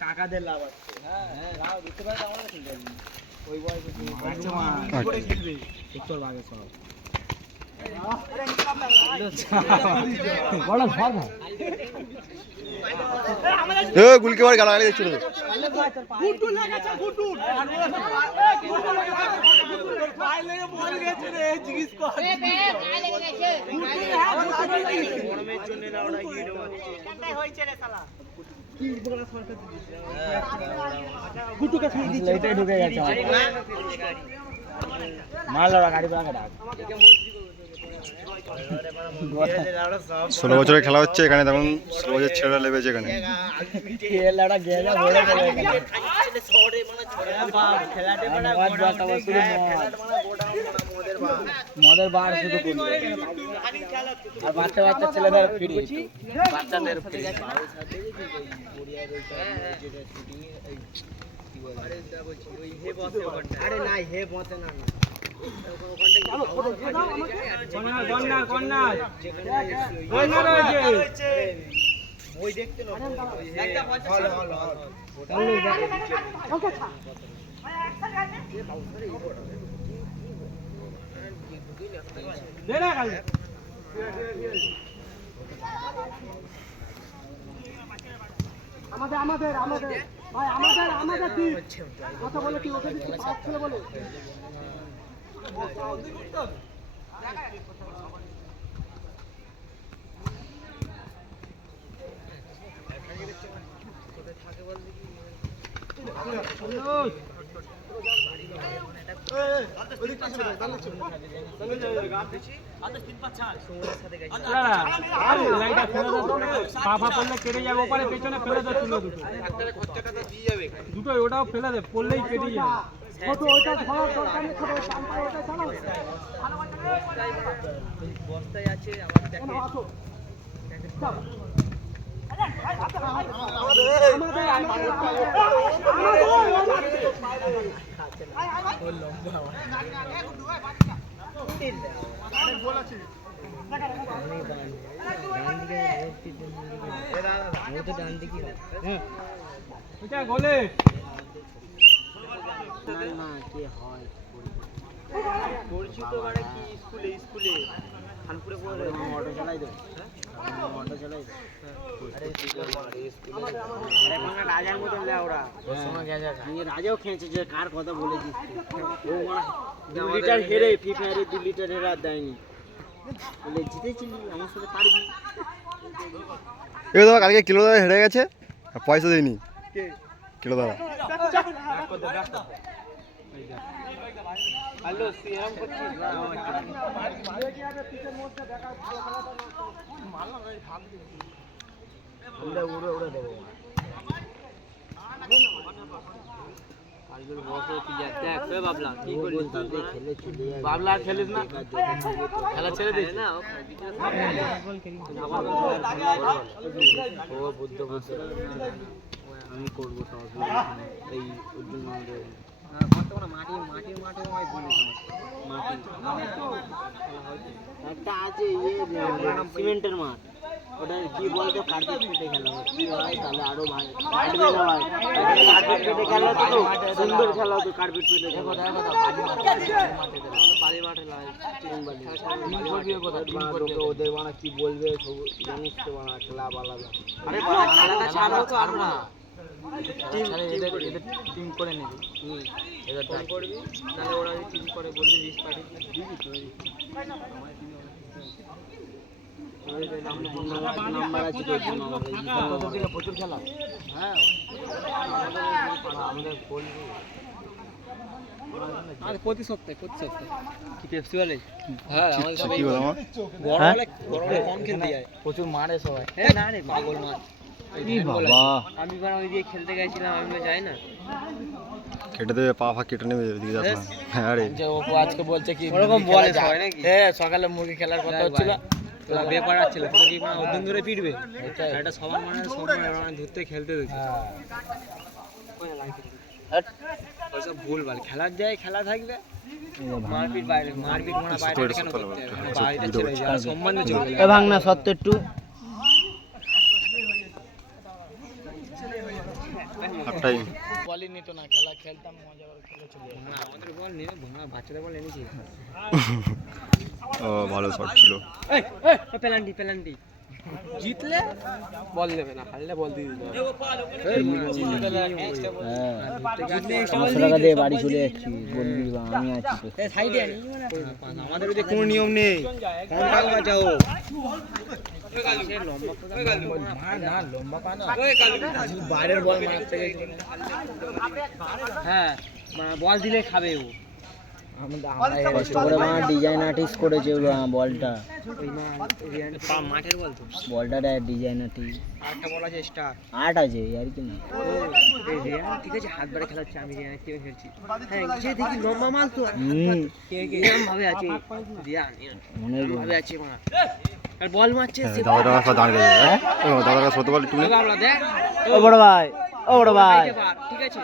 কাকাদের লাভ আছে। ওই বয়সে উত্তর ভাগে সব গুলকিবার গালাগালি দিচ্ছিল ঢুকে গেছে মাল গাড়ি ডাক 16 বছরের খেলা হচ্ছে এখানে, তখন 16 বছর ছেলেরা লেবেছে এখানে। মদের বার শুধু আর বাচ্চা বাচ্চা ছেলেদের ফ্রি, বাচ্চাদের ফ্রি। আরে নাই হে বসে না ওই দেখতে আমাদের আমাদের আমাদের ভাই আমাদের আমাদের টিম কথা বলে কি ওকে দিচ্ছে পাঁচ ছেলে বলে কেটে যাবে ওপারে পেছনে ফেলে দে, দুটো ওটাও ফেলে দে, পড়লেই কেটে যাবে। ছোট ওটা ধরা দরকার নেই, ছোট ওটা চালাও বস্তায় আছে আবার দেখে আসো অটো চালাই দেবো, অটো চালাই রাজার মতন ওরা রাজাও খেয়েছে যে কার কথা বলেছিস, ও 2 লিটার হেরে ফ্রি ফায়ারে 2 লিটার হেরে আর দেয়নি, বলে জিতেছিলি আমার সাথে পারবি। দাদা কালকে কিলো দাদা হেরে গেছে, পয়সা দেয়নি কিলো দাদা। বাবলা খেলিস না, খেলা ছেড়ে দিস না, আমি করবো এই একটা আছে সিমেন্টের মাঠ, ওটা কি বলতো কার্পেট কেটে খেলা হয়, কি হয় তাহলে আরো ভালো কাটবে না ভাই, কার্পেট কেটে খেলা হতো তো সুন্দর খেলা হতো, কার্পেট কেটে দেখো বাড়ি মাঠে ওদের বানা কি বলবে জানিস তো বানা ক্লাব আলাদা, আরে খেলাটা ছাড়ো তো আর না টিম করে নিবি, এদের ফোন করবি তাহলে ওরা টিম করে বলবি লিস্ট পাঠিয়ে দিবি তো নাম্বার আছে প্রচুর খেলা। হ্যাঁ আমাদের বলবি প্রতি সপ্তাহে কি পেপসি বলে, হ্যাঁ আমাদের সবাই কম খেলতে যায়, প্রচুর মারে সবাই, না রে পাগল মার। আমি ওই দিয়ে খেলতে গেছিলাম, আমি যাই না কেটে দেবে, পা ফা কেটে নেবে, দিকে যাস না। হ্যাঁ আরে ও আজকে বলছে কি ওরকম বলে হয় নাকি, হ্যাঁ সকালে মুরগি খেলার কথা হচ্ছিল, বেপার ছিল তোকে কি মানে ওদিন ধরে পিটবে, এটা সবার মানে সবার ধরতে খেলতে দেখছি ওইসব ভুল ভাল, খেলার যায় খেলা থাকবে মারপিট বাইরে, মারপিট মানে বাইরে কেন করতে হবে? মানে বাইরে চলে যায়, আর সম্মানে চলে এ যায়। ভাঙ না সত্তর একটু হাফ টাইম। বলই নিত না, খেলা খেলতাম মজা করে খেলে চলে যেতাম। না, আমাদের বল নিয়ে ভোঙা বাচ্চাদের বল এনেছি। ও ভালো শট ছিল। এই পেনাল্টি, পেনাল্টি। জিতলে বল দেবে না, হারলে বল দিয়ে দিতে হবে। জিতলে extra ball 500 টাকা দিয়ে বাড়ি চলে যাচ্ছি, বলবি বা আমি আছি তো। এই সাইডে আনি আমাদের ওদিকে কোনো নিয়ম নেই, কোন টাকা বাঁচাও। বাইরের বল মারতে গেছে। হ্যাঁ, বল দিলে খাবে ও। কষ্ট করে ডিজাইন আর্টিস্ট করেছে ওগুলো বলটা, মাঠের বল তো। বলটা ডিজাইন আর্টিস্ট আরেকটা বল আছে স্টার। আর্ট আছে আর কি না। এই রিয়ান ঠিক আছে, হাত বাড়ে খেলা হচ্ছে, আমি রিয়ানের টিমে খেলছি। হ্যাঁ, যে দেখি লম্বা মাল তো এরকম ভাবে আছে রিয়ান, মনের ভাবে আছে মা। আর বল মারছে সে দাদা সব দাঁড়িয়ে গেছে। হ্যাঁ ও দাদা কাছে বল একটু তবে আমরা দেখ ও বড় ভাই, ও বড় ভাই ঠিক আছে,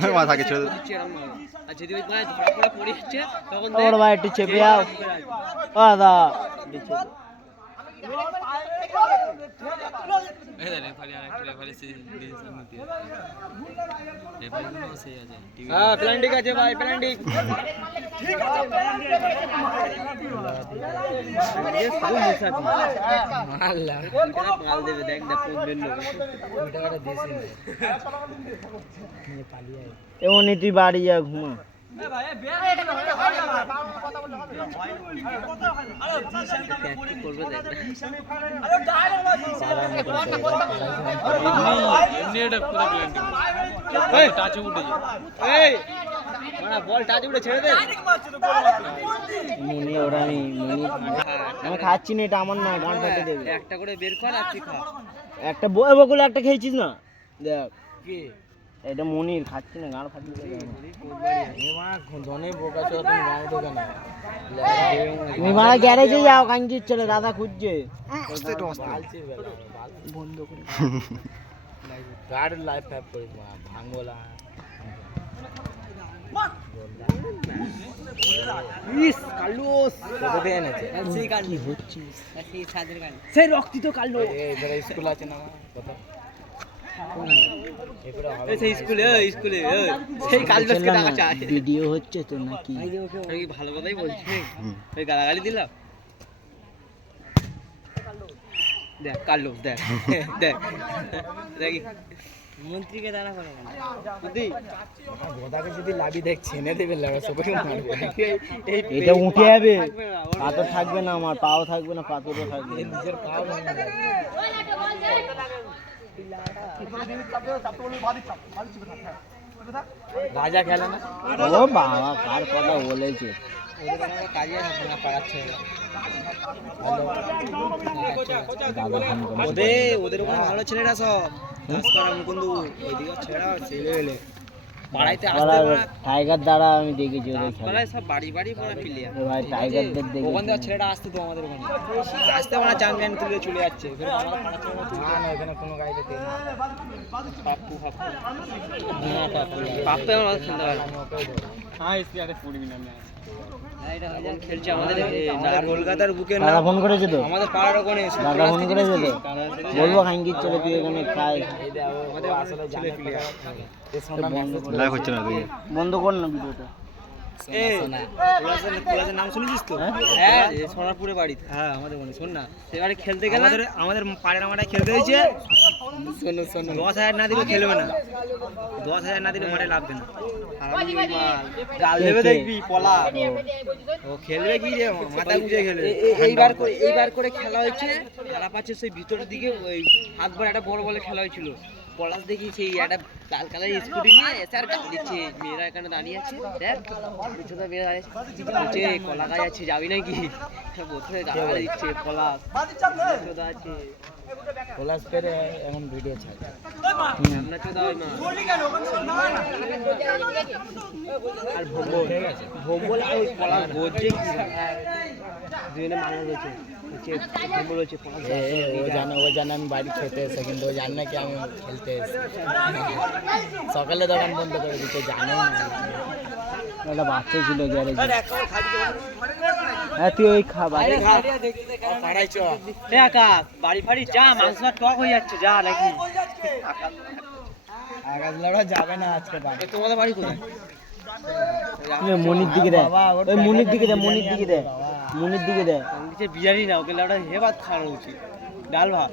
হ্যাঁ মা থাকে ছেড়ে দিচ্ছে এরকম ভাবে। আর যদি ওই পায়ে ধরা পড়া পড়ে যাচ্ছে তখন ও বড় ভাই একটু চেপে যাও। ও দাদা হ্যাঁ প্ল্যান্ডিং আছে ভাই, প্ল্যান্ডিং। মাল দেবে, দেখ দেখ এমনি তুই বাড়ি যা ঘুমা। করবে দেখ। বল টাচে উঠে ছেড়ে দে। মনি ওরা নেই, মনি আমি খাচ্ছি না, এটা আমার না, গান ফাটে দেবে। একটা করে বের কর আর তুই খা। একটা বকুল একটা খেয়েছিস না, দেখ কি এটা মনির, খাচ্ছি না, গান ফাটিয়ে দেবে। তুমি মারা গ্যারেজে যাও, কাঞ্চির ছেলে দাদা খুঁজছে। বন্ধ করে গাড়ি লাইফ ফ্যাপ করে ভাঙবলা। ইস কালুস কত এনেছে সেই কালি হচ্ছে, সেই সাদের কালি, সেই রক্তি তো কালো। এবারে স্কুল আছে না কথা, এই সেই স্কুলে, ওই স্কুলে সেই কালুসকে টাকা চাই। ভিডিও হচ্ছে তো নাকি? আমি কি ভালো কথাই বলছি, ওই গালাগালি দিলাম। দেখ কালুস, দেখ দেখ দেখি মন্ত্রীকে দাঁড়া করে বুদ্ধি গোদাকে যদি লাভি দেখ ছেনে দেবে, সবাইকে মারবে। এটা উঠে যাবে, পাথর থাকবে না, আমার পাও থাকবে না, পাথরও থাকবে না, নিজের পাও ভাঙবে। রাজা খেলে না। ও বাবা, কার কথা বলেছে? কাজে না পারাচ্ছে ওদের ওখানে ভালো ছেলেরা সব মুকুন্দু ওইদিকে ছেলেরা ছেলে এলে পাড়াইতে আসতে টাইগার দ্বারা আমি দেখেছি ওদের খেলা। পাড়ায় সব বাড়ি বাড়ি পড়া প্লেয়ার। ভাই টাইগারদের দেখে ওখান থেকে ছেলেটা আসতে তো আমাদের ওখানে আসতে মানে চ্যাম্পিয়ন তুলে চলে যাচ্ছে। এখানে কোনো গাড়িতে তেল নেই। পাপ্পু পাপ্পু পাপ্পু আমার খেলতে পারে। হ্যাঁ ইসকে পড়বি না না খেলছে আমাদের কলকাতার বুকে না। দাদা ফোন করেছে তো, আমাদের পাড়ার ওখানে দাদা ফোন করেছে তো, বলবো খাঙ্গির চলে তুই এখানে খাই। আমাদের আসলে ছেলে প্লেয়ার লাইভ হচ্ছে না তুই বন্ধ কর না ভিডিওটা। কুলাসের নাম শুনেছিস তো? হ্যাঁ সোনারপুরে বাড়ি। হ্যাঁ আমাদের ওখানে শোন না, সেবারে খেলতে গেলে আমাদের পাড়ার মাঠে খেলতে হয়েছে। 10,000 না দিলে খেলবে না, 10,000 না দিলে মাঠে লাগবে না। গাল দেবে দেখবি পলা, ও খেলবে কি রে মাথা গুঁজে খেলবে। এইবার করে খেলা হয়েছে, খারাপ আছে সেই ভিতরের দিকে ওই হাত ভরে একটা বড় বলে খেলা হয়েছিল। পলাশ দেখি সেই একটা লাল কালারের স্কুটি নিয়ে এসে আর গাল দিচ্ছে। মেয়েরা এখানে দাঁড়িয়ে আছে, দেখ পিছনে মেয়েরা দাঁড়িয়ে বলছে কলা গাছ আছে যাবি নাকি, বলছে গালাগালি দিচ্ছে পলাশ আছে। পলাশ পেরে এমন ভিডিও ছাড়ে আমরা চোদা হয় না। আর ভোম্বল আর ওই পলাশ বোঝে দুজনে মারা রয়েছে। ও জানে আমি বাড়ি খেতে এসে, কিন্তু ও জানে না কি আমি খেলতে এসে। সকালে দোকান বন্ধ করে দিতে জানে না। একটা বাচ্চা ছিল গ্যারেজে। হ্যাঁ তুই ওই খা বাড়ি খা। বাড়ি ফাড়ি যা, মাংস টক হয়ে যাচ্ছে যা নাকি। আগাজ লড়া যাবে না আজকে বাড়ি। তোমাদের বাড়ি কোথায়? মনির দিকে দেয়, ওই মনির দিকে দেয়, মনির দিকে দেয়, মনির দিকে দেয়। নিচে বিরিয়ানি না, ওকে লাউডা হে ভাত খাওয়ানো উচিত, ডাল ভাত।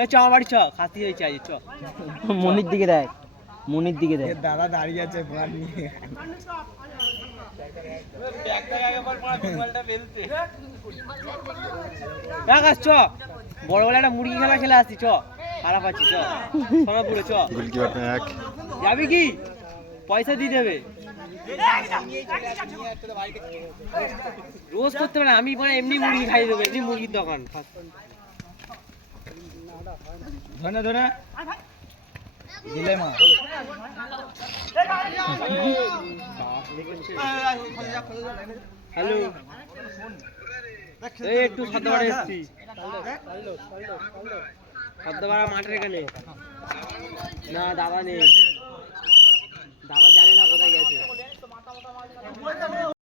এ চ আমার বাড়ি চ, খাতি হয়ে চাই চ। মনির দিকে দেয়, মনির দিকে দেয়। দাদা দাঁড়িয়ে আছে ভাত নিয়ে। চ বড় বড় একটা মুরগি খেলা খেলে আসছি চ, খারাপ আছি চ, সোনাপুরে চ। গোলকিপার এক যাবি কি? পয়সা দিয়ে দেবে। রোজ করতে হবে না, আমি মানে এমনি মুরগি খাইয়ে দেবো, এমনি মুরগির দোকান। ধরে ধরে দিলে মা হ্যালো, এই একটু সদ্যপাড়া এসছি, সদ্যপাড়া মাঠের এখানে। না দাদা নেই।